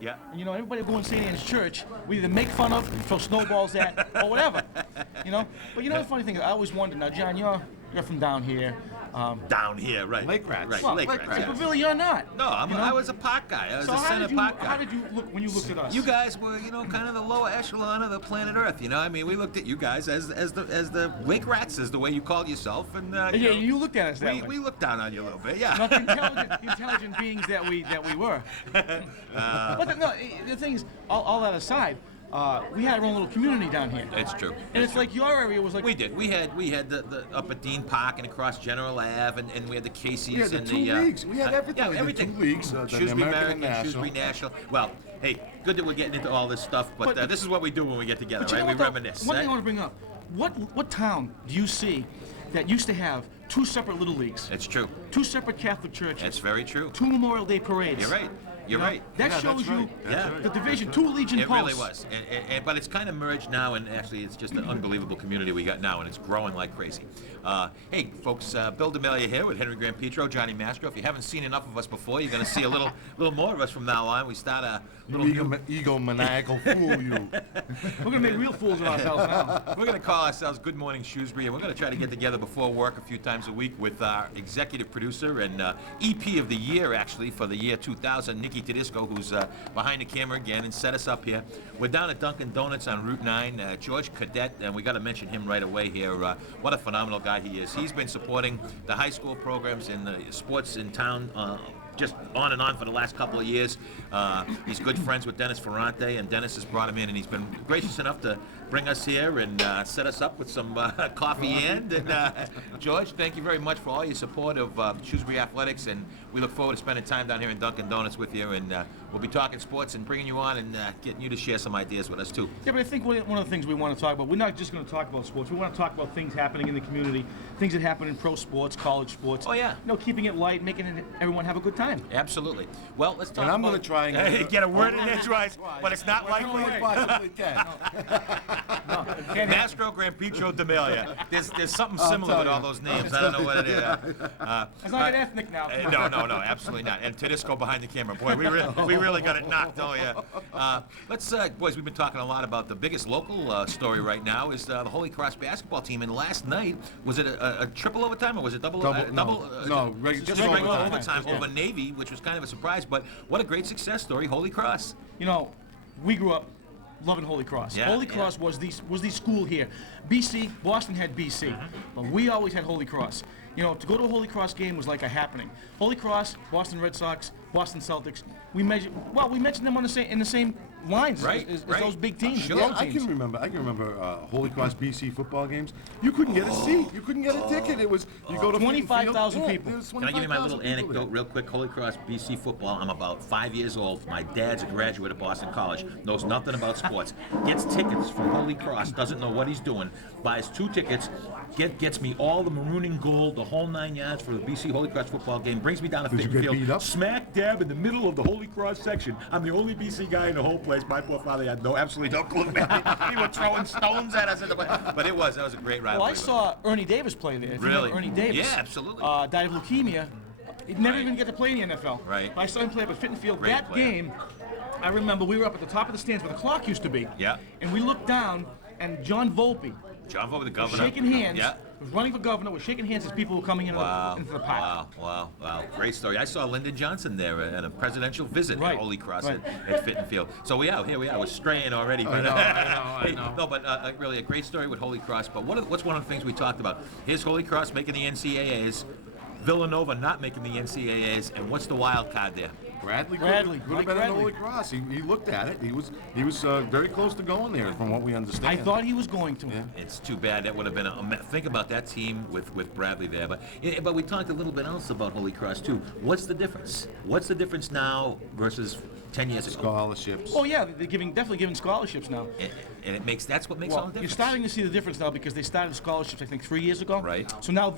Yeah. And everybody will go in St. Anne's Church. We either make fun of, throw snowballs at, or whatever. But the funny thing, I always wondered. Now, John, you're from down here. Down here, right? Lake Rats. Right. Well, Lake Rats. but Yes. really, you're not. No, I was a park guy. I was So a how center park guy. how did you look when you looked at us? You guys were, kind of the lower echelon of the planet Earth. I mean, we looked at you guys as the Lake Rats, is the way you called yourself, and you looked at us that way. we looked down on you a little bit, yeah. Not the intelligent beings that we were. But the thing is, all that aside, we had our own little community down here. It's true. And it's like your area was like... We did. We had the up at Dean Park and across General Ave, and we had the Casey's Yeah, the and two leagues. We had everything. Yeah, We had everything. two leagues, the Shrewsbury American American, Shrewsbury National. Well, hey, good that we're getting into all this stuff, but this is what we do when we get together, But you right? know We what, though? reminisce. One thing I want to bring up. What town do you see that used to have two separate little leagues? It's true. Two separate Catholic churches. That's very true. Two Memorial Day parades. You're right. You're right. That Yeah, shows that's you right. That's right. the division, two Legion It posts. really was, but it's kind of merged now, and actually, it's just an unbelievable community we got now, and it's growing like crazy. Hey, folks, Bill D'Amelia here with Henry Grant Petro, Johnny Mastro. If you haven't seen enough of us before, you're going to see a little more of us from now on. We start a little Egomaniacal fool, you. We're going to make real fools of ourselves now. We're going to call ourselves Good Morning Shrewsbury, and we're going to try to get together before work a few times a week with our executive producer and EP of the year, actually, for the year 2000, Nikki Tedisco, who's behind the camera again and set us up here. We're down at Dunkin' Donuts on Route 9. George Cadet, and we got to mention him right away here. What a phenomenal guy he is. He's been supporting the high school programs in the sports in town just on and on for the last couple of years. He's good friends with Dennis Ferrante, and Dennis has brought him in, and he's been gracious enough to bring us here and set us up with some coffee and George, thank you very much for all your support of Shrewsbury Athletics, and we look forward to spending time down here in Dunkin' Donuts with you, and we'll be talking sports and bringing you on and getting you to share some ideas with us too. Yeah, but I think one of the things we want to talk about, we're not just going to talk about sports. We want to talk about things happening in the community, things that happen in pro sports, college sports. Oh, yeah. Keeping it light, making everyone have a good time. Absolutely. Well, let's talk And I'm about... going to try and get a word in edgewise, but it's not likely. I possibly can. Mastro Grand Petro D'Amelia. There's something similar with all those names. I don't know what it is. It's not an ethnic now. No, absolutely not. And Tedisco behind the camera. Boy, we really got it knocked, don't you? Let's, boys, we've been talking a lot about the biggest local story right now is the Holy Cross basketball team. And last night, was it a triple overtime or was it double? Just regular overtime over Navy, which was kind of a surprise. But what a great success story, Holy Cross. We grew up loving Holy Cross. Yeah, Holy Cross was the school here. BC, Boston had BC, but we always had Holy Cross. To go to a Holy Cross game was like a happening. Holy Cross, Boston Red Sox, Boston Celtics. We mentioned them in the same lines as those big teams. Sure. Yeah, I can remember Holy Cross BC football games. You couldn't get a seat. You couldn't get a ticket. It was you go to 25,000 people. Can I give you my little anecdote real quick? Holy Cross BC football. I'm about 5 years old. My dad's a graduate of Boston College. Knows nothing about sports. Gets tickets from Holy Cross. Doesn't know what he's doing. Buys 2 tickets. Gets me all the maroon and gold, the whole 9 yards for the BC Holy Cross football game. Brings me down to Fitton Field. Smack dab in the middle of the Holy Cross section. I'm the only BC guy in the whole place. My poor father had absolutely no clue. He was throwing stones at us. But that was a great rivalry. Well, I saw Ernie Davis play there. Really? Ernie Davis. Yeah, absolutely. Died of leukemia. He never even get to play in the NFL. Right. I saw him play up at Fitton Field. Great That player. game, I remember we were up at the top of the stands where the clock used to be. Yeah. And we looked down, and John Volpe, the governor. shaking hands. Yeah. Was running for governor. Was shaking hands as people were coming into the park. Wow. Great story. I saw Lyndon Johnson there at a presidential visit at Holy Cross at Fitton Field. So here we are. We're straying already. But, I know. No, but really a great story with Holy Cross. But what's one of the things we talked about? Here's Holy Cross making the NCAAs. Villanova not making the NCAAs. And what's the wild card there? Bradley could Mike have been in Bradley. Holy Cross. He looked at it. He was very close to going there, from what we understand. I thought he was going to. Yeah. It's too bad. That would have been think about that team with Bradley there. But we talked a little bit else about Holy Cross too. What's the difference? What's the difference now versus 10 years ago? Scholarships. Oh yeah, they're definitely giving scholarships now. And that's what makes all the difference. You're starting to see the difference now because they started scholarships, I think, 3 years ago. Right. So now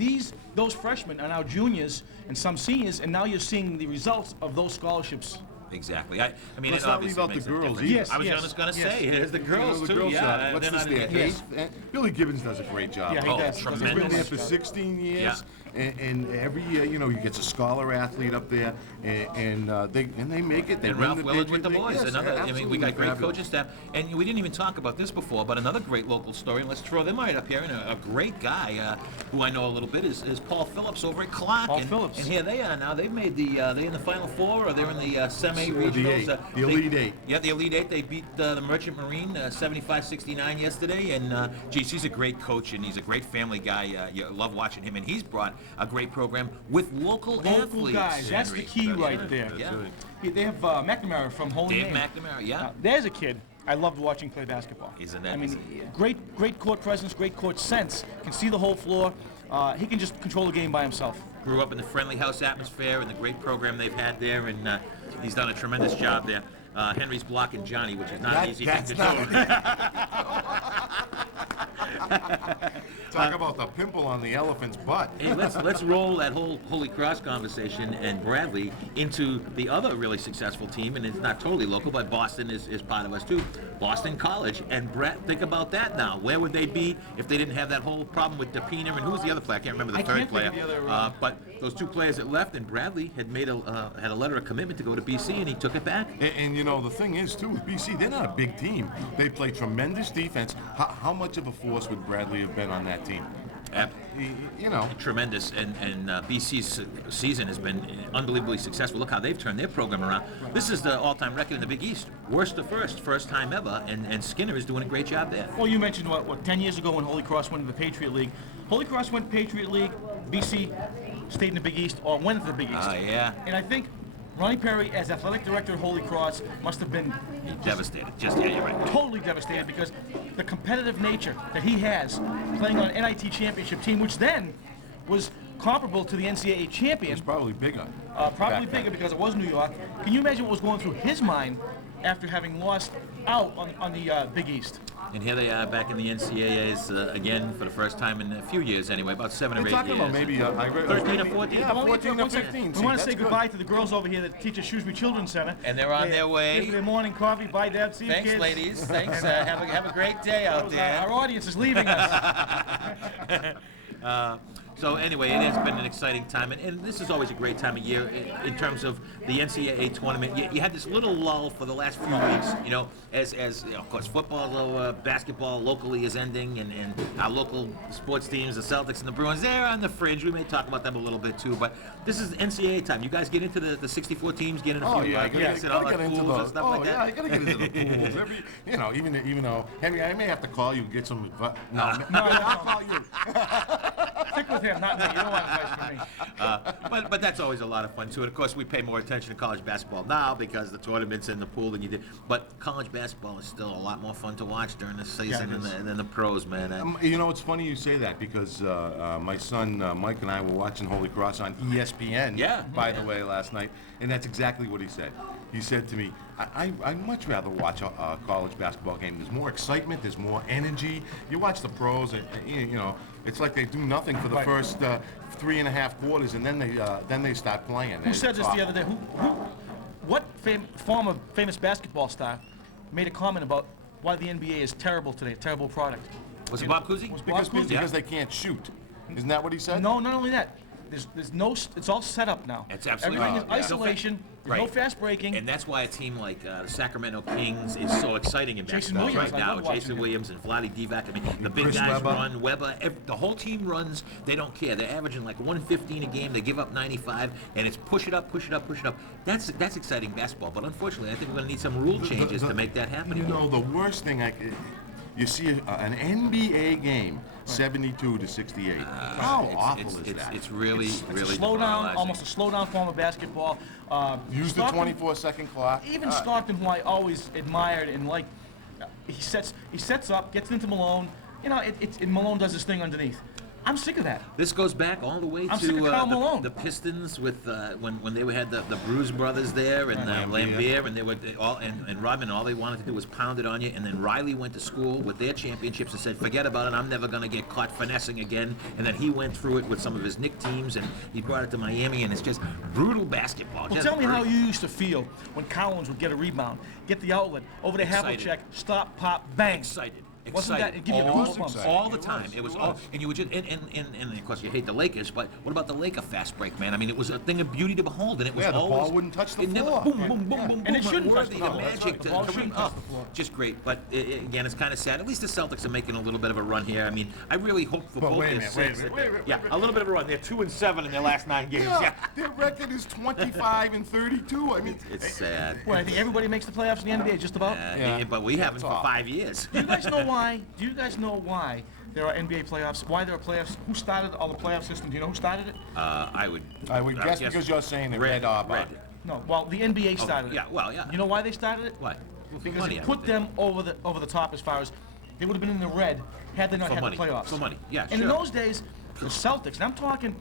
those freshmen are now juniors and some seniors, and now you're seeing the results of those scholarships. Exactly. I mean, Let's it not obviously leave out makes the a girls difference. either. Yes, I was yes, just going to yes. say, there's the girls the too. girls Yeah, what's they're this? not Their in- eighth? Billy Gibbons does a great job. Yeah, he does. tremendous. He's been there for 16 years, and every year, you know, he gets a scholar athlete up there, and they make it. They And win Ralph the Willard with Patriot the League. boys. Yes, Another, I mean, we got great absolutely coaching staff, and we didn't even talk about this before, but another great local story. And let's throw them right up here. And a great guy who I know a little bit is Paul Phillips over at Clark. Paul Phillips. And here they are now. They've made the they're in the Final Four, or they're in the semi-regionals. The Elite Eight. Yeah, the Elite Eight. They beat the Merchant Marine 75-69 yesterday. And geez, he's a great coach, and he's a great family guy. You love watching him, and he's brought a great program with local athletes. Guys, that's the Henry. key right there. Yeah. They have McNamara from Holy Dave Name. McNamara, yeah. There's a kid I loved watching play basketball. Isn't that- I mean, great court presence, great court sense. Can see the whole floor. He can just control the game by himself. Grew up in the friendly house atmosphere and the great program they've had there, and he's done a tremendous job there. Henry's blocking Johnny, which is not an easy thing to do. Talk about the pimple on the elephant's butt. Hey, let's roll that whole Holy Cross conversation and Bradley into the other really successful team, and it's not totally local, but Boston is part of us too. Boston College, and Brett, think about that now. Where would they be if they didn't have that whole problem with DePina, and who was the other player? I can't remember the third can't player. think of the other, But those two players that left, and Bradley had made had a letter of commitment to go to BC, and he took it back. And you know, the thing is, too, with BC, they're not a big team. They play tremendous defense. How much of a force would Bradley have been on that team? You know. Tremendous, and BC's season has been unbelievably successful. Look how they've turned their program around. This is the all-time record in the Big East, worst to first time ever, and Skinner is doing a great job there. Well, you mentioned what 10 years ago when Holy Cross went to the Patriot League. Holy Cross went Patriot League. BC stayed in the Big East or went to the Big East. Yeah. And I think Ronnie Perry, as athletic director of Holy Cross, must have been Devastated. Yeah, you're right. totally devastated because the competitive nature that he has playing on an NIT championship team, which then was comparable to the NCAA champion, It's probably bigger. probably back bigger then. because it was New York. Can you imagine what was going through his mind after having lost out on the Big East? And here they are back in the NCAAs again for the first time in a few years anyway, about 7 or 8 We're years. talking about maybe 13 or 14? Yeah, Well, 14 or one second. 15. We See, want to that's say good. goodbye to the girls over here that teach at Shrewsbury Children's Center. And they're on their way. Give their morning coffee. Bye, Deb. See you, Thanks, kids. ladies. Thanks. Have a great day out there. Our audience is leaving us. So anyway, it has been an exciting time, and this is always a great time of year in terms of the NCAA tournament. You had this little lull for the last few weeks, you know, as you know, of course, football's over, basketball locally is ending, and our local sports teams, the Celtics and the Bruins, they're on the fringe. We may talk about them a little bit too, but this is NCAA time. You guys get into the 64 teams, get into a few games and all gotta that get into pools the. and stuff Oh like that. yeah, I gotta get into the pools. You know, even though Henry, I may have to call you and get some advice. No, I'll call you. Stick with him, not me. You don't want advice from me. But that's always a lot of fun too. And of course, we pay more attention to college basketball now because the tournament's in the pool than you did. But college basketball is still a lot more fun to watch during the season than the pros, man. You know, it's funny you say that because my son Mike and I were watching Holy Cross on ESPN. Yeah. By the way, last night, and that's exactly what he said. He said to me, I'd much rather watch a college basketball game. There's more excitement. There's more energy. You watch the pros, and you know, it's like they do nothing for the first 3.5 quarters, and then they start playing. Who said this the other day? What former famous basketball star made a comment about why the NBA is terrible today, a terrible product? Was it Bob Cousy? Because they can't shoot. Isn't that what he said? No, not only that. There's no. It's all set up now. It's absolutely Everything right. is isolation. There's no fast breaking. And that's why a team like the Sacramento Kings is so exciting in Jason basketball Williams, right I now. love watching Jason him. Williams and Vlade Divac. I mean, the big Chris guys Webber. run. Weber. The whole team runs. They don't care. They're averaging like 115 a game. They give up 95, and it's push it up, push it up, push it up. That's exciting basketball. But unfortunately, I think we're going to need some rule changes to make that happen. You again. know, the worst thing you see an NBA game, 72 to 68. How awful is that? It's really, It's really a slowdown, demoralizing. almost a slowdown form of basketball. Use the Stockton- 24-second clock. Even Stockton, who I always admired and liked, he sets up, gets into Malone. You know, Malone does his thing underneath. I'm sick of that. This goes back all the way I'm sick of Karl Malone. the Pistons with when they had the Bruce brothers there and Lambier, and they were all and Rodman. All they wanted to do was pound it on you. And then Riley went to school with their championships and said, "Forget about it. I'm never going to get caught finessing again." And then he went through it with some of his Knick teams, and he brought it to Miami. And it's just brutal basketball. Well, just tell me how brutal. you used to feel when Collins would get a rebound, get the outlet, over the half Excited. check, stop, pop, bang. Excited. Wasn't that? It give you all, goosebumps. all the time. It was all, and you would just, and of course you hate the Lakers, but what about the Laker fast break, man? I mean, it was a thing of beauty to behold, and it was Yeah, the always, ball wouldn't touch the it never- floor. boom, Yeah. boom, boom, Yeah. boom, And it boom, shouldn't touch worthy the of floor. That's magic right. The to ball come shouldn't in. touch the floor. Just great, but again, it's kind of sad. At least the Celtics are making a little bit of a run here. I mean, I really hope for But both wait a their minute, wait a sakes. minute, that- wait, Yeah, a little bit of a run. They're 2-7 in their last 9 games. Yeah, Yeah, their record is 25-32. I mean, it's sad. Well, I think everybody makes the playoffs in the NBA, just about. Yeah. But we haven't That's for all. 5 years. Do you guys know why? Do you guys know why there are NBA playoffs? Why there are playoffs? Who started all the playoff system? Do you know who started it? I would guess because you're saying it red red. No. Well, the NBA started yeah, it. well, yeah. You know why they started it? Why? Well, for Because money, it I put would them over the top as far as they would have been in the red had they not For had money. the playoffs. For money. Yeah, And in sure. those days, the Celtics, and I'm talking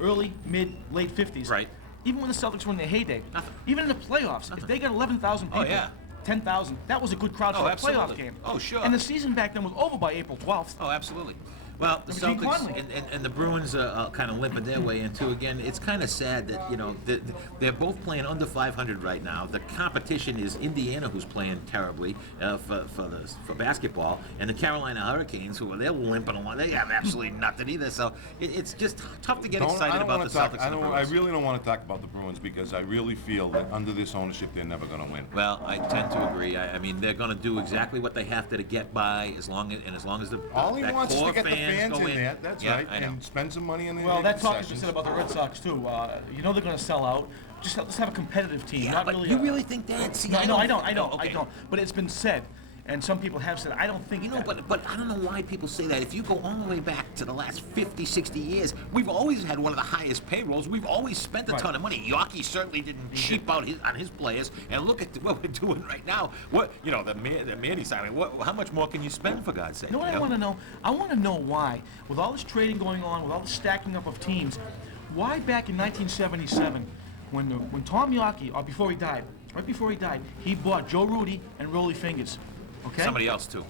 early, mid, late 50s. Right. Even when the Celtics were in their heyday, Nothing. even in the playoffs, if they got 11,000 people, Oh, yeah. 10,000, that was a good crowd Oh, for a absolutely. playoff game. Oh, sure. And the season back then was over by April 12th. Oh, absolutely. Well, the Gene Celtics Conley. and the Bruins are kind of limping their way into. Again, it's kind of sad that they're both playing under 500 right now. The competition is Indiana, who's playing terribly for basketball, and the Carolina Hurricanes, they're limping along. They have absolutely nothing either. So it's just tough to get excited about the Celtics and the I Bruins. really don't want to talk about the Bruins because I really feel that under this ownership they're never going to win. Well, I tend to agree. I mean, they're going to do exactly what they have to get by, as long as the All he that wants is core to get the fans go in there. That's Yeah, right, I know. and spend some money on the Well, that talk has been concessions. said about the Red Sox too. You know they're going to sell out. Let's have a competitive team. Yeah, not but really. you really think that? See, No, I don't. Okay. I don't. But it's been said, and some people have said. I don't think. You know, that. but I don't know why people say that. If you go all the way back to the last 50, 60 years, we've always had one of the highest payrolls. We've always spent a Right. ton of money. Yawkey certainly didn't cheap out on his players. And look at what we're doing right now. What the Manny signing? How much more can you spend, for God's sake? You know what I want to know? I want to know why, with all this trading going on, with all the stacking up of teams, why back in 1977, when Tom Yawkey, or before he died, right before he died, he bought Joe Rudy and Rolly Fingers. Okay. Somebody else too.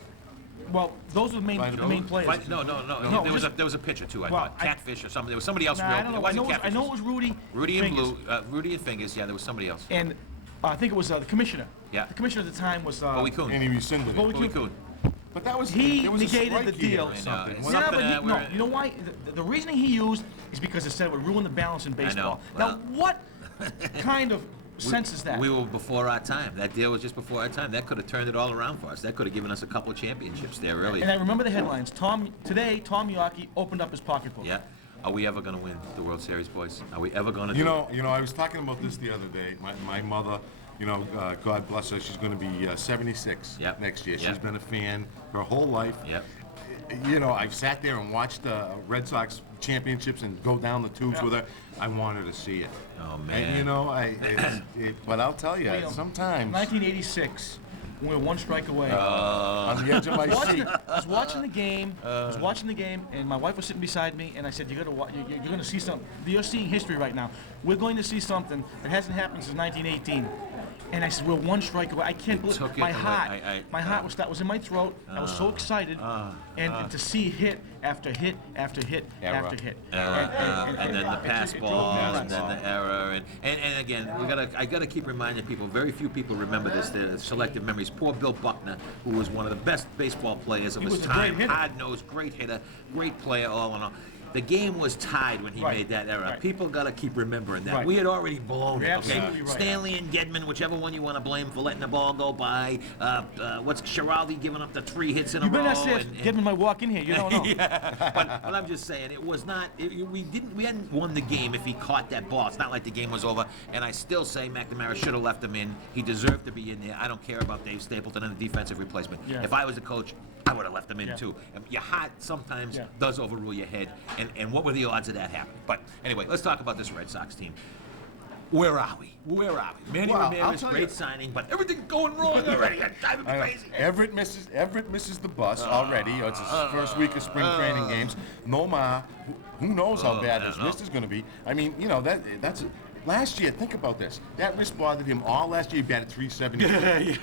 Well, those are the main players. No. No, There was a pitcher too. I Well, thought Catfish or something. There was somebody else. Nah, real. I don't know. It wasn't I Catfish. know it was Rudy. Rudy and Fingers. Rudy and Fingers. Yeah, there was somebody else. And I think it was the commissioner. Yeah. The commissioner at the time was. Bowie Kuhn. And he rescinded it. Bowie Bowie Kuhn. But that was He there was a negated strike the here deal. or I know, something. it's wasn't something but that no, we're- you know why? The reasoning he used is because it said it would ruin the balance in baseball. Well- Now, what kind of sense is that? We were before our time. That deal was just before our time. That could have turned it all around for us. That could have given us a couple of championships there, really. And I remember the headlines. Tom Yawkey opened up his pocketbook. Yeah. Are we ever going to win the World Series, boys? Are we ever going to do You know, I was talking about this the other day. My mother, God bless her, she's going to be 76 Yep. next year. Yep. She's been a fan her whole life. Yep. I've sat there and watched the Red Sox championships and go down the tubes with her. I want her to see it. Oh, man. And, but I'll tell you, sometimes 1986, we were one strike away. on the edge of my seat. I was watching the game. And my wife was sitting beside me, and I said, "You're going to see something. You're seeing history right now. We're going to see something that hasn't happened since 1918." And I said, "We're one strike away." I can't believe took it my away. heart. My heart was in my throat. I was so excited, and to see hit after hit after hit Error. after hit. And then the it pass drove me ball, nuts. and then the error, and again, I gotta keep reminding people. Very few people remember this. The selective memories. Poor Bill Buckner, who was one of the best baseball players of his was a great time. hitter. Hard-nosed, great hitter, great player, all in all. The game was tied when he Right. made that error. Right. People gotta keep remembering that. Right. We had already blown it. You're Okay, absolutely right. Stanley and Gedman, whichever one you want to blame for letting the ball go by. What's Schiraldi giving up the 3 hits in You a better row? not say if Gedman might walk in here. You don't know. but I'm just saying, it was not. We hadn't won the game if he caught that ball. It's not like the game was over. And I still say McNamara should have left him in. He deserved to be in there. I don't care about Dave Stapleton and the defensive replacement. Yeah. If I was a coach, I would have left him in Yeah. too. Your heart sometimes Yeah. does overrule your head. And what were the odds of that happening? But anyway, let's talk about this Red Sox team. Where are we? Manny Well, I'll Ramirez, tell great you. signing, but everything's going wrong already. It's driving me I know. crazy. Everett misses the bus already. It's his first week of spring training games. Nomar, who knows how bad his wrist is going to be. I mean, that's last year. Think about this. That wrist bothered him all last year. He batted 370.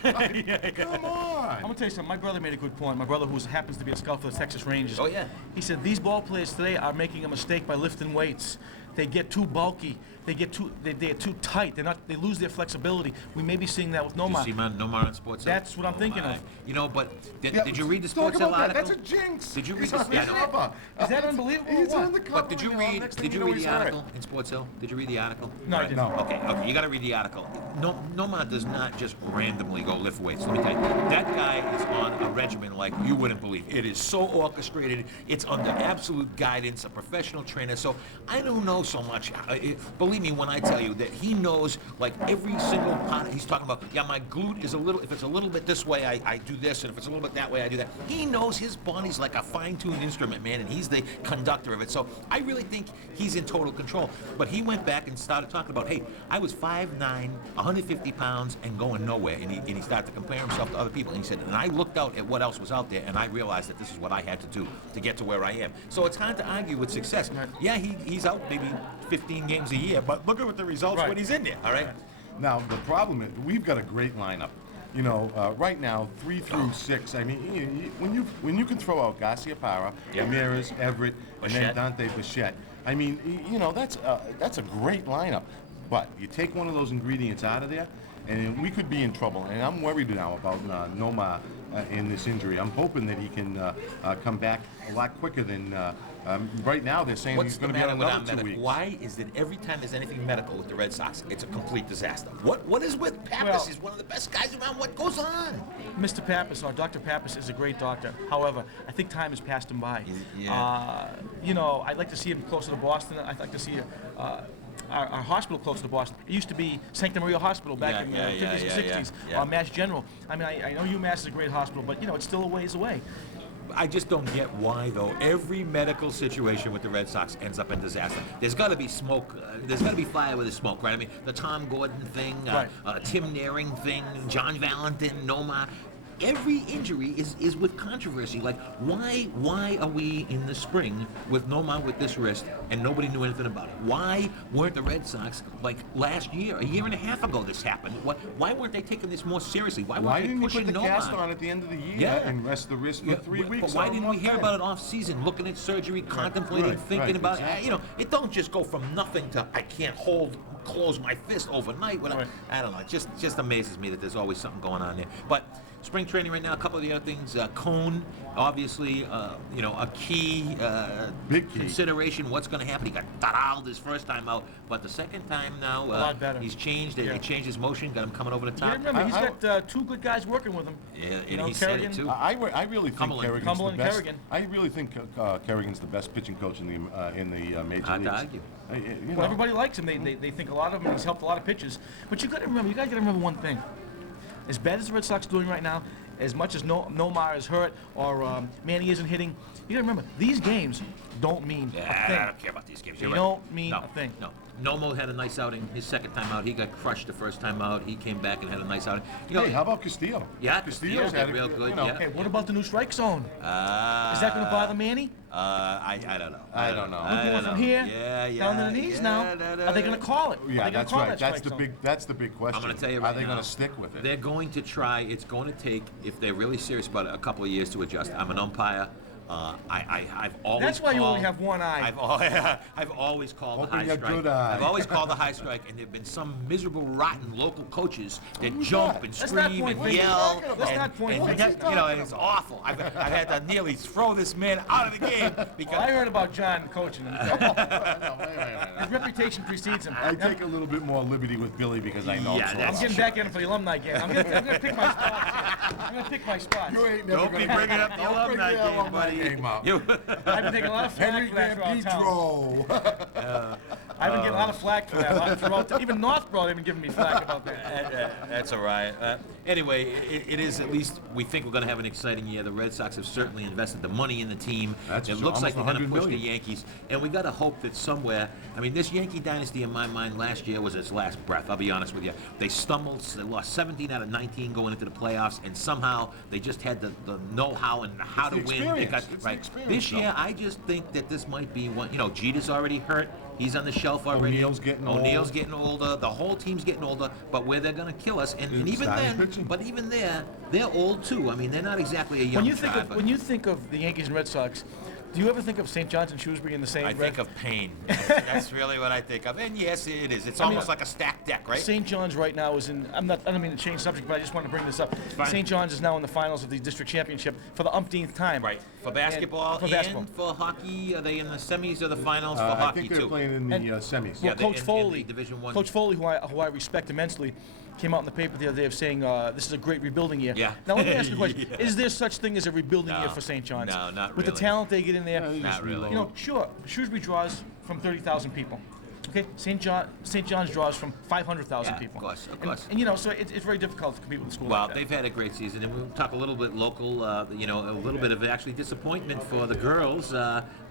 Come on. I'm gonna tell you something. My brother made a good point. My brother, who happens to be a scout for the Texas Rangers. Oh, yeah. He said these ball players today are making a mistake by lifting weights. They get too bulky. they get they're too tight. They lose their flexibility. We may be seeing that with Did you Nomar. see Nomar on Sports Center? That's what I'm thinking of. You know, but Yeah, did you read the talk Sports Center about that. article? That's a jinx. Did you read He's the on the yeah, cover. Is that unbelievable or He's what? on the cover. But did you read? Next thing Did you know, read he's the hurt. article in Sports Hill? Did you read the article? No, I Right. didn't. No. Okay, you got to read the article. No, Nomar does not just randomly go lift weights. Let me tell you, that guy is on a regimen like you wouldn't believe. It is so orchestrated. It's under absolute guidance, a professional trainer. So I don't know so much. Believe me when I tell you that he knows like every single part. He's talking about, yeah, my glute is a little. If it's a little bit this way, I do this, and if it's a little bit that way, I do that. He knows his body's like a fine-tuned instrument, man, and he's the conductor of it. So I really think he's in total control. But he went back and started talking about, hey, I was 5'9", 150 pounds, and going nowhere. And he started to compare himself to other people. And he said, and I looked out at what else was out there, and I realized that this is what I had to do to get to where I am. So it's hard to argue with success. Yeah, he's out maybe 15 games a year, but look at the results Right. when he's in there. All right. Now, the problem is, we've got a great lineup. You know, right now, 3 through 6. I mean, when you can throw out Garcia Parra, Yeah. Ramirez, Everett, and then Bichette. Dante Bichette. I mean, you know, that's a great lineup. But you take one of those ingredients out of there, and we could be in trouble. And I'm worried now about Nomar in this injury. I'm hoping that he can come back a lot quicker than. Right now, they're saying What's he's the going to be matter on with our another 2 medical? weeks. Why is it every time there's anything medical with the Red Sox, it's a complete disaster? What is with Pappas? Well- He's one of the best guys around. What goes on? Mr. Pappas, or Dr. Pappas, is a great doctor. However, I think time has passed him by. Yeah. You know, I'd like to see him closer to Boston. I'd like to see our hospital closer to Boston. It used to be Santa Maria Hospital back in the 50s and 60s, yeah. Mass General. I mean, I know UMass is a great hospital, but, you know, it's still a ways away. I just don't get why, though. Every medical situation with the Red Sox ends up in disaster. There's got to be smoke. There's got to be fire with the smoke, right? I mean, the Tom Gordon thing, Right. Tim Naring thing, John Valentin, Nomar. Every injury is with controversy. Like, why are we in the spring with Nomar with this wrist and nobody knew anything about it? Why weren't the Red Sox, like last year, a year and a half ago this happened? Why weren't they taking this more seriously? Why Why weren't they didn't you pushing put the Nomar? cast on at the end of the year Yeah. and rest the wrist for 3 weeks? But why or didn't more we hear time? about it off season, looking at surgery, contemplating, right, thinking right, about exactly. You know, it don't just go from nothing to I can't close my fist overnight. Right. I don't know. It just amazes me that there's always something going on there. But spring training right now, a couple of the other things. Cone, obviously, you know, a key, Big key. consideration. What's going to happen? He got taraled his first time out, but the second time now, lot better. he's changed. Yeah. They changed his motion, got him coming over the You top. remember, he's I- got 2 good guys working with him. Yeah, You know, and he said Kerrigan. it too. I really think Cumberland. Kerrigan's Cumberland, the best. Kerrigan. I really think Kerrigan's the best pitching coach in the major Hard to leagues. argue. You know, Well, everybody likes him. They think a lot of him, and he's helped a lot of pitchers. But you guys got to remember one thing. As bad as the Red Sox are doing right now, as much as Nomar is hurt or Manny isn't hitting, you got to remember, these games don't mean a I thing. don't care about these games. They You're don't right. mean no, a thing. No. Nomo had a nice outing. His second time out, he got crushed the first time out. He came back and had a nice outing. You know, hey, how about Castillo? Yeah, Castillo's Castillo had did real good, You know, yeah. Hey, what about the new strike zone? Is that going to bother Manny? I don't know. I don't know. I Going don't from know. here Yeah, down to the knees now. Are they going to call it? Are Yeah, they gonna that's call right. that That's strike the zone? That's the big question. I'm going to tell you Are right they now. going to stick with it? They're going to try. It's going to take, if they're really serious about it, a couple of years to adjust. I'm an umpire. I've always That's why you called- only have one eye. I've always called Open the high your strike. good eye. I've always called the high strike, and there've been some miserable, rotten local coaches that Who's jump that? and Let's not scream point and fingers. yell. Let's and- not point and fingers. you know, it's awful. I've had to nearly throw this man out of the game because I heard about John coaching him. No, wait a minute. His reputation precedes him. I take a little bit more liberty with Billy because I know Yeah, so that's I'm much. getting back in for the alumni game. I'm gonna pick my spots. I'm gonna pick my spots. You ain't never don't be gonna bringing up the Don't bring alumni the game, alumni buddy. game up. You- I've been taking a lot of flack Henry for that throughout town. Gambitro. I've been getting a lot of flack for that throughout town. Even Northborough, they've been giving me flack about that. That's all right. Anyway, it is at least we think we're going to have an exciting year. The Red Sox have certainly invested the money in the team. That's it true. looks like they're Almost going to push $100 the million. Yankees, and we got to hope that somewhere. I mean, this Yankee dynasty, in my mind, last year was its last breath. I'll be honest with you. They stumbled. They lost 17 out of 19 going into the playoffs, and somehow they just had the know-how and how to It's the win. They experience. got, It's the right. experience, This year, though. I just think that this might be one. You know, Jeter's already hurt. He's on the shelf already. O'Neal's getting O'Neal's old. getting older. The whole team's getting older. But where they're going to kill us, and It's even starting then, pitching. but even there, they're old too. I mean, they're not exactly a young When you think tribe, of but- when you think of the Yankees and Red Sox, Do you ever think of St. John's and Shrewsbury in the same I breath? think of pain. That's really what I think of. And yes, it is. It's almost like a stacked deck, right? St. John's right now is in. I don't mean to change subject, but I just want to bring this up. fine. St. John's is now in the finals of the district championship for the umpteenth time. Right. For basketball and for hockey, are they in the semis or the finals for I hockey think they're too? playing in the And- semis. Well, Yeah, Coach in the Foley, Division I. Coach Foley, who I respect immensely, came out in the paper the other day of saying this is a great rebuilding year. Yeah. Now let me ask you a question: Yeah. Is there such thing as a rebuilding year No. for St. John's? No, not With the really. talent they get in there, Not really. you know, sure, Shrewsbury draws from 30,000 people. Okay, St. John's draws from 500,000 Yeah, people. of course, of And- course. And, you know, so it's very difficult to compete with a school Well, like that. they've had a great season, and we'll talk a little bit local. You know, a little bit of actually disappointment for the girls.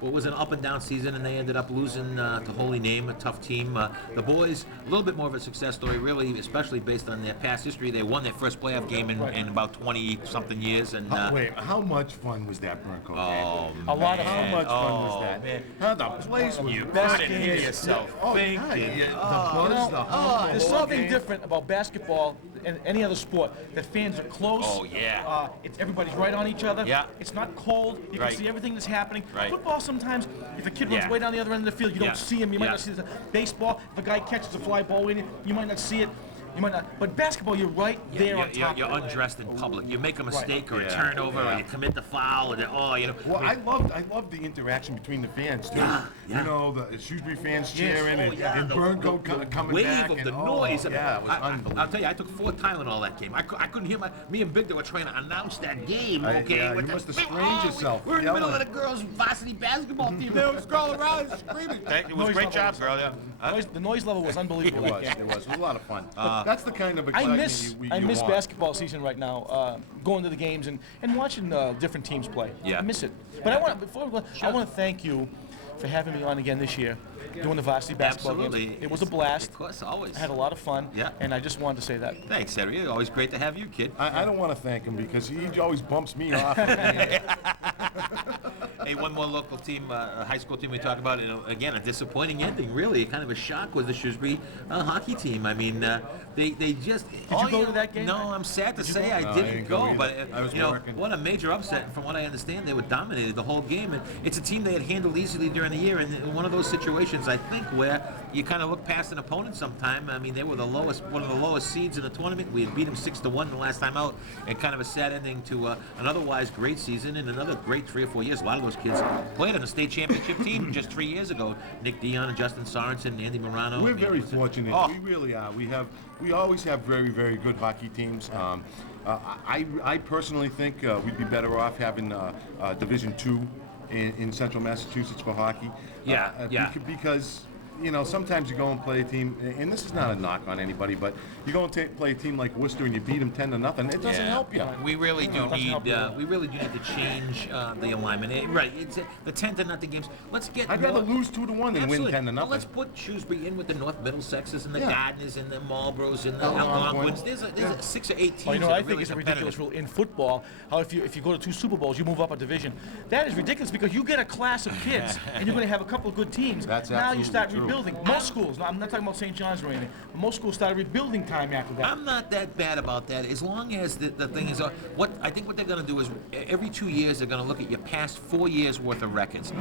What was an up and down season, and they ended up losing to Holy Name, a tough team. The boys, a little bit more of a success story, really, especially based on their past history. They won their first playoff game in about 20-something years, and Wait, how much fun was that Bronco game? A lot of How fun. much fun was Oh, that? man. How the place was You best couldn't games. hear yourself Oh, thinking. yeah, the You buzz, know, the hum, there's the whole something game. different about basketball and any other sport. The fans are close. Oh, yeah. Everybody's right on each other. Yeah. It's not cold. You Right. can see everything that's happening. Right. Football sometimes, if a kid runs Yeah. way down the other end of the field, you Yeah. don't see him. You might Yeah. not see the baseball. If a guy catches a fly ball in it, you might not see it. You might not. But basketball, you're right there on top. You're undressed in public. You make a mistake or a Yeah. turnover or Yeah. you commit the foul, and you know. Well, I loved the interaction between the fans too. Yeah, yeah. You know, the Shrewsbury fans Yes. cheering Oh, yeah, and the Burnco coming wave back of and the noise. yeah, it was unbelievable. I'll tell you, I took 4 Tylenol that game. I couldn't hear me and Big They were trying to announce that game. Okay, yeah, with you the- must have strained yourself We're in the middle of yelling. the girls' varsity basketball team. They were scrolling around and screaming. It was a great job, girl. Yeah. The noise level was unbelievable. that game. It was a lot of fun. That's the kind of excitement I you miss want. basketball season right now. Going to the games and watching different teams play. Yeah. I miss it. But I want to thank you for having me on again this year, doing the varsity basketball Absolutely. games. It was a blast. Of course, always. I had a lot of fun. Yeah. And I just wanted to say that. Thanks, Henry. Always great to have you, kid. I don't want to thank him because he always bumps me off. Hey, one more local team, a high school team we talk about. Again, a disappointing ending, really. Kind of a shock was the Shrewsbury hockey team. I mean, they just. Did you go to that game? No, I'm sad to say No, I I didn't didn't go. go But either. I was you know, working. what a major upset. From what I understand, they were dominated the whole game, and it's a team they had handled easily during the year. And in one of those situations, I think, where you kind of look past an opponent sometime. I mean, they were one of the lowest seeds in the tournament. We had beat them 6-1 the last time out, and kind of a sad ending to an otherwise great season and another great 3 or 4 years. A lot of those kids played on the state championship team just 3 years ago. Nick Dion and Justin Sorensen, Andy Morano. We're I mean, very it was a- fortunate. Oh. We really are. We always have very, very good hockey teams. I personally think we'd be better off having Division II in Central Massachusetts for hockey. Yeah, yeah. Because you know, sometimes you go and play a team, and this is not a knock on anybody, but you go and play a team like Worcester and you beat them 10-0. It doesn't Yeah. help you. We really do doesn't need. help you. We really do need to change the alignment. Right. It's the 10-0 games. Let's get. I'd rather more- lose 2-1 than Absolutely. win 10-0. Well, let's put Shrewsbury in with the North Middlesexes and the Yeah. Gardners and the Marlboros and the Algonquins. Algonquins. There's 6 or 8 teams. Oh, you know, that I are think really it's a competitive. ridiculous rule in football. How if you go to 2 Super Bowls, you move up a division. That is ridiculous because you get a class of kids and you're going to have a couple of good teams. That's now you absolutely start true. rebuilding. Most schools. Now, I'm not talking about St. John's or anything. But most schools start rebuilding time after that. I'm not that bad about that. As long as the thing is, what they're going to do is every 2 years they're going to look at your past 4 years worth of records.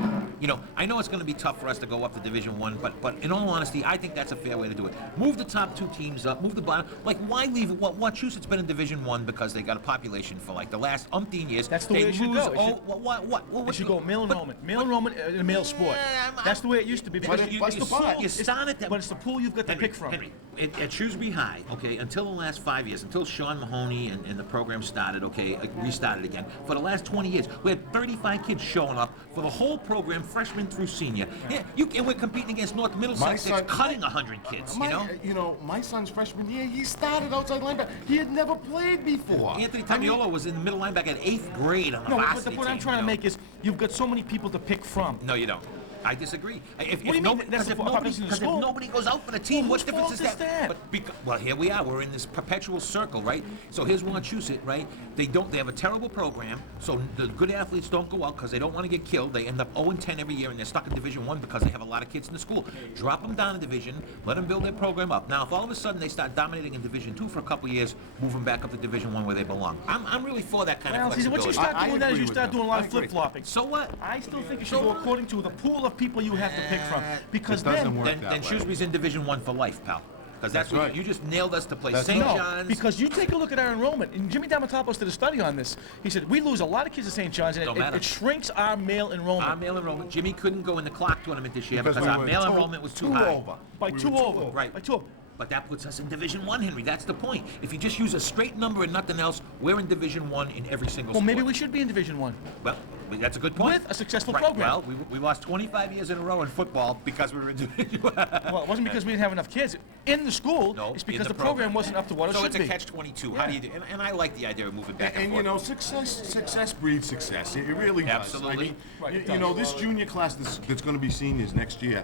You know, I know it's going to be tough for us to go up to Division I, but in all honesty, I think that's a fair way to do it. Move the top 2 teams up. Move the bottom. Like, why leave? Wachusett been in Division I because they got a population for like the last umpteen years. That's the they way it should lose, go. It should- what? It should go male enrollment. Male enrollment in a male sport. That's the way it used to be. Because what's the point? You started that. But it's the pool you've got to pick from. Henry, at Shrewsbury High, okay, until the last 5 years, until Sean Mahoney and the program started, okay, restarted again, for the last 20 years, we had 35 kids showing up for the whole program, freshman through senior. Yeah, and we're competing against North Middlesex that's cutting 100 kids, you know? My son's freshman year, he started outside linebacker. He had never played before. Anthony Tamiolo was in the middle linebacker at 8th grade on the No, but varsity the point I'm team, trying to you know? make is you've got so many people to pick from. No, you don't. I disagree. If, What do you mean that's a purpose in the school? if nobody goes out for the team, Well, what whose difference fault is is that? But well, here we are. We're in this perpetual circle, right? So here's Wachusett, right? They have a terrible program, so the good athletes don't go out because they don't want to get killed. They end up 0-10 every year, and they're stuck in Division I because they have a lot of kids in the school. Drop them down a division, let them build their program up. Now, if all of a sudden they start dominating in Division II for a couple of years, move them back up to Division I where they belong. I'm really for that kind of Well, see, what you flexibility. start doing then is agree you with start them. doing a lot I of agree. flip-flopping. So what? I still think you should So go what? according to the pool of people you have to pick from. Because It doesn't then... work. Then that way. Shrewsbury's in Division I for life, pal. Because that's That's what right. you just nailed us to play That's St. right. John's. Because you take a look at our enrollment, and Jimmy Damatopoulos did a study on this. He said, we lose a lot of kids at St. John's, and Don't matter. it shrinks our male enrollment. Our male enrollment, Jimmy couldn't go in the clock tournament this year Because because we our were male two- enrollment was too two high. over. By We were two two over. over. Right. By two over. But that puts us in Division I, Henry. That's the point. If you just use a straight number and nothing else, we're in Division I in every single Well, sport. maybe we should be in Division I. Well, that's a good point. With a successful Right. program. Well, we lost 25 years in a row in football because we were in Division I. Well, it wasn't because we didn't have enough kids in the school. No, It's in because the the program program. wasn't up to what it So should it's be. a catch-22. How do you do? And I like the idea of moving back and And forth. you know, success breeds success. It really does. Absolutely. I mean, Right, it you know, does. this junior class that's going to be seniors next year,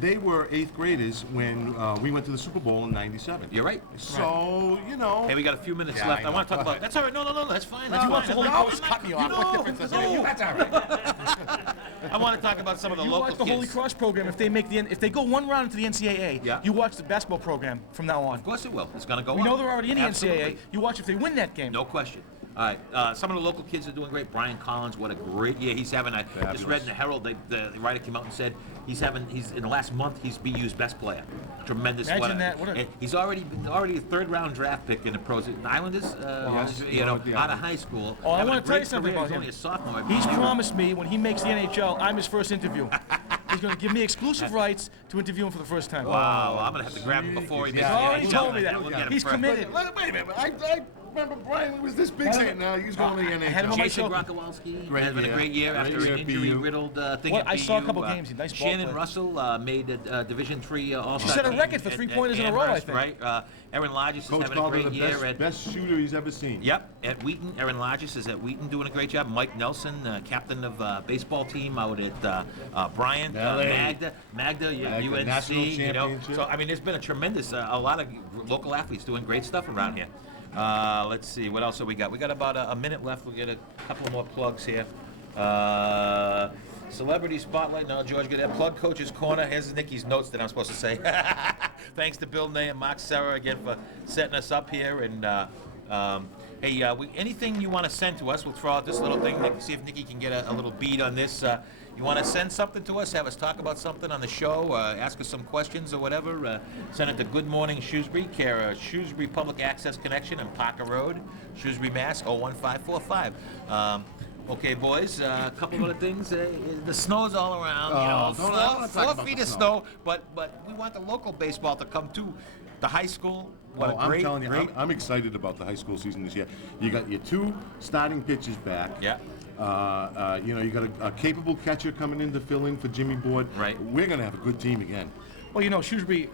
they were 8th graders when we went to the Super Bowl in '97. You're right. So, you know. Hey, we got a few minutes Yeah, left. I I want to know. talk about. That's all right. No. That's fine. That's You fine. watch the Holy I'm Cross? not- Cut me off. No, What difference does it make? no. That's all right. I want to talk about some of the You local watch the kids. Holy Cross program. If they go one round into the NCAA, Yeah. you watch the basketball program from now on. Of course it will. It's going to go We up. know they're already in the Absolutely. NCAA. You watch if they win that game. No question. All right, some of the local kids are doing great. Brian Collins, what a great year he's having. I just read in the Herald, the writer came out and said he's in the last month he's BU's best player. Tremendous. Imagine that. What a- and he's already a third-round draft pick in the pros. The Islanders, Yes, you know, with the out of Islanders. high school. Oh, I having want a to tell you great something career. about He's him. only a sophomore. I He's believe. promised me when he makes the NHL, I'm his first interview. He's going to give me exclusive rights to interview him for the first time. Wow, I'm gonna have to grab him before he makes Yeah. the He's already NHL. told me that. We'll get him He's first. committed. Wait a minute. I remember Brian was this big saying now he's going to the I had him on NHL. my Jason show. Grokowski Great has been a year. great year Great after year an at BU. injury-riddled thing Well, at I saw a BU. couple games. He's a nice ball Shannon player. Russell made a Division III All-Star He set a team record for at- three-pointers at in a row, I Amherst, think. Right? Aaron Largis is Coach having a called him great the year at. best shooter he's ever seen. Yep, at Wheaton. Aaron Largis is at Wheaton doing a great job. Mike Nelson, captain of baseball team out at Bryant. LA. Magda, Magda, UNC. national You know, championship. so I mean, there's been a tremendous, a lot of local athletes doing great stuff around here. Let's see, what else have we got? We got about a minute left. We'll get a couple more plugs here. Celebrity Spotlight. No, George, get that plug. Coach's Corner. Here's Nikki's notes that I'm supposed to say. Thanks to Bill Ney and Mark Serra again for setting us up here. And hey, anything you want to send to us, we'll throw out this little thing. See if Nikki can get a little bead on this. You want to send something to us, have us talk about something on the show, ask us some questions or whatever, send it to Good Morning Shrewsbury, care of Shrewsbury Public Access Connection and Parker Road, Shrewsbury, Mass. 01545. Okay, boys, a couple other things. The snow's all around. Oh, don't talk Four about feet the of snow, but we want the local baseball to come to the high school. What Oh, a great, I'm telling you, great. I'm excited about the high school season this year. You got your 2 starting pitchers back. Yeah. You know, you got a capable catcher coming in to fill in for Jimmy Board. Right. We're going to have a good team again. Well, you know, Shrewsbury's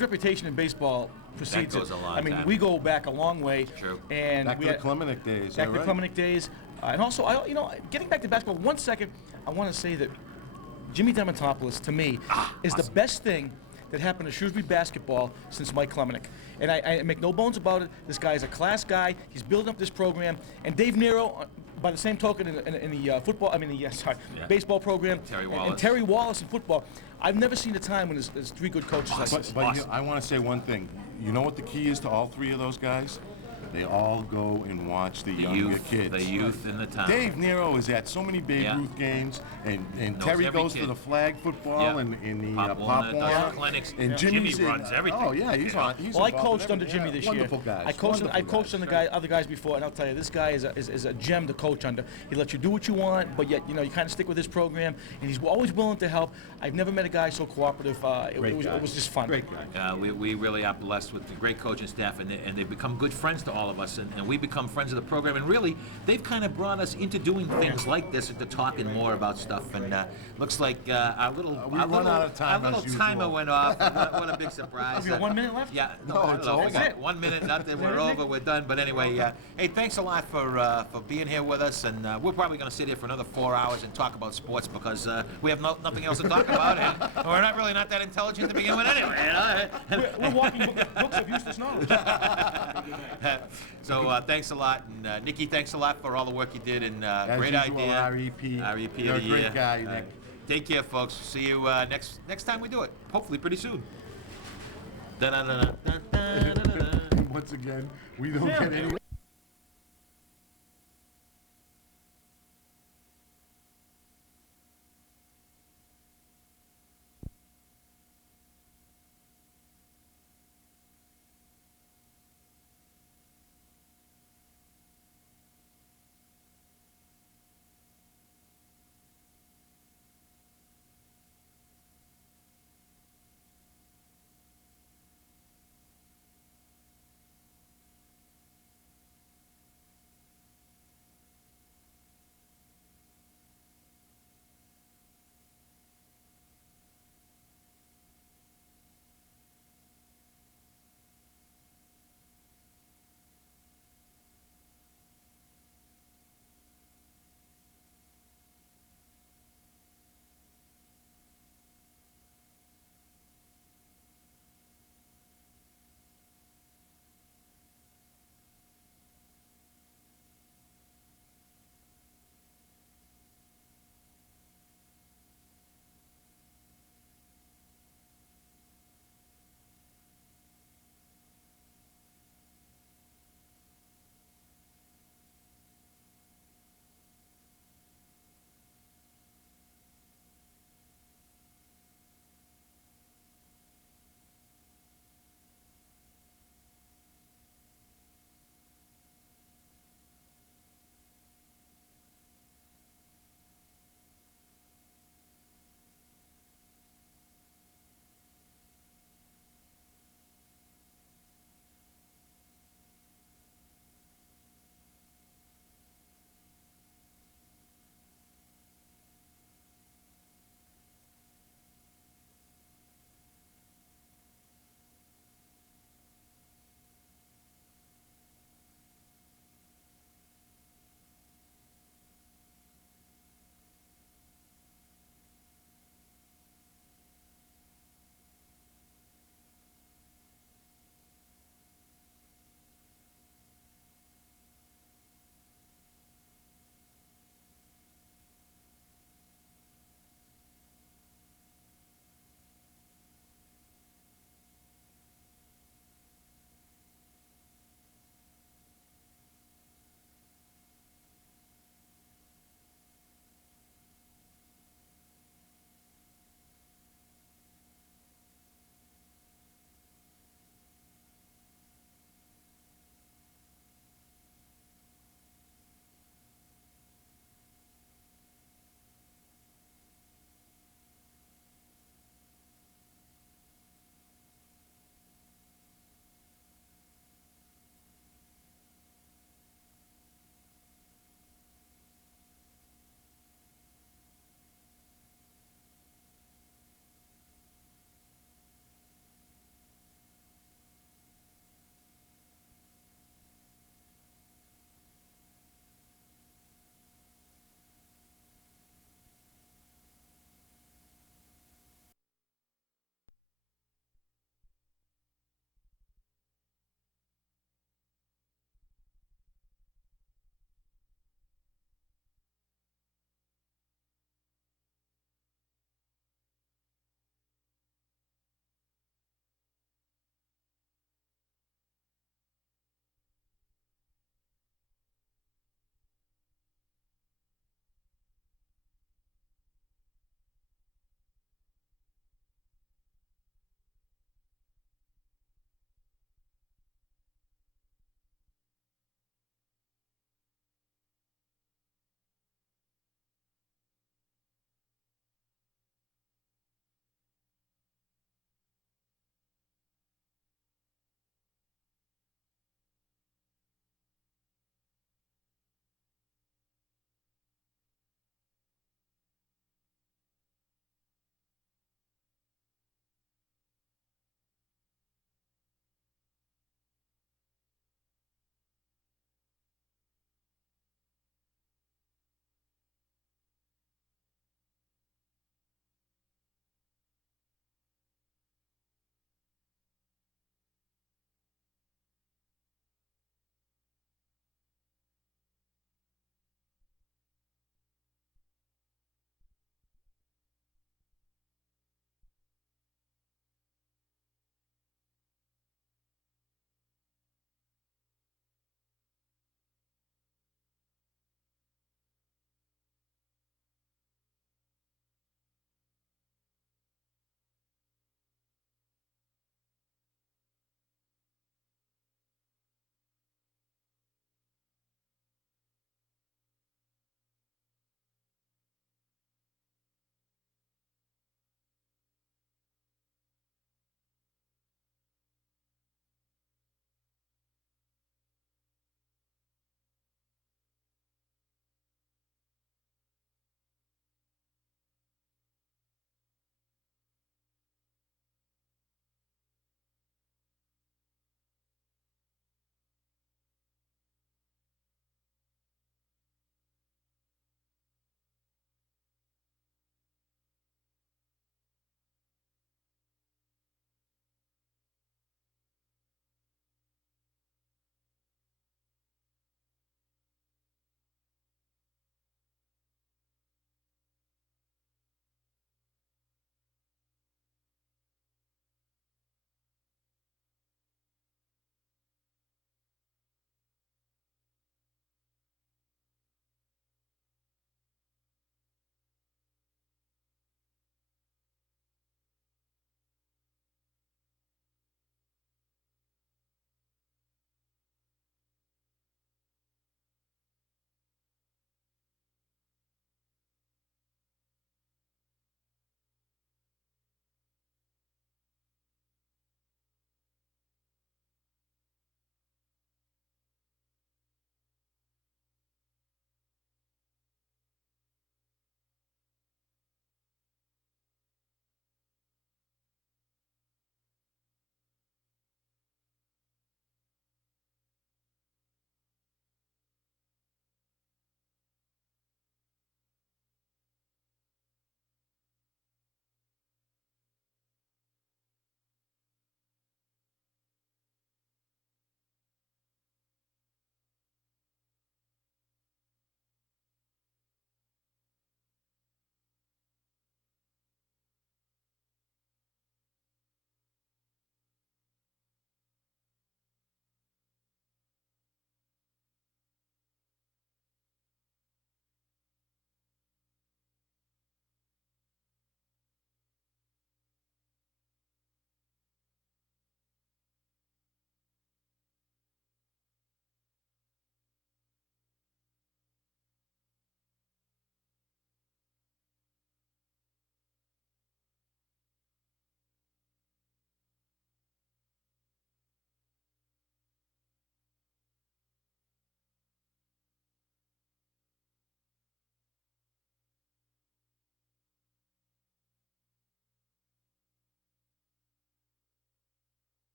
reputation in baseball precedes goes it. a long I mean, time. we go back a long way. True. And Back we to the had- Klemenich days. Back all to right? Klemenich days. And also, you know, getting back to basketball, 1 second, I want to say that Jimmy Damatopoulos, to me, is the best thing that happened to Shrewsbury basketball since Mike Klemenich. And I make no bones about it. This guy is a class guy. He's building up this program. And Dave Nero, by the same token, in the football, Yeah. baseball program, Terry and Wallace. Terry Wallace in football. I've never seen a time when there's 3 good coaches like this. But you know, I want to say one thing. You know what the key is to all 3 of those guys? They all go and watch the younger kids. The youth in the town. Dave Nero is at so many Babe Yeah. Ruth games, and Knows Terry every goes kid. to the flag football Yeah. and in the Pop Pop Warner, does Warner. clinics. And Jimmy Jimmy's in- runs everything. Oh yeah, he's on. He's Well, I involved in coached under everything. Jimmy this Wonderful year. Guys. I coached Wonderful under guys. other guys before, and I'll tell you, this guy is a gem to coach under. He lets you do what you want, but yet you kind of stick with his program, and he's always willing to help. I've never met a guy so cooperative. Great guy. It was just fun. Great guy. We really are blessed with the great coaching staff, and they've become good friends to all all of us, and we become friends of the program. And really, they've kind of brought us into doing things like this, into talking more about stuff. And looks like our little run out of time our little as timer usual. went off. What a big surprise! We got 1 minute left? Yeah, No, I don't it's know. We over. got 1 minute. Nothing. We're over. We're done. But anyway, hey, thanks a lot for being here with us. And we're probably going to sit here for another 4 hours and talk about sports because we have nothing else to talk about, and we're not that intelligent to begin with anyway. You know? We're walking books of useless knowledge. So thanks a lot, and Nikki, thanks a lot for all the work you did, and great usual, idea. REP. REP You're of the a great year. guy, Nick. Take care, folks. See you next time we do it. Hopefully, pretty soon. Da-da-da-da-da-da-da-da. Once again, we don't get any.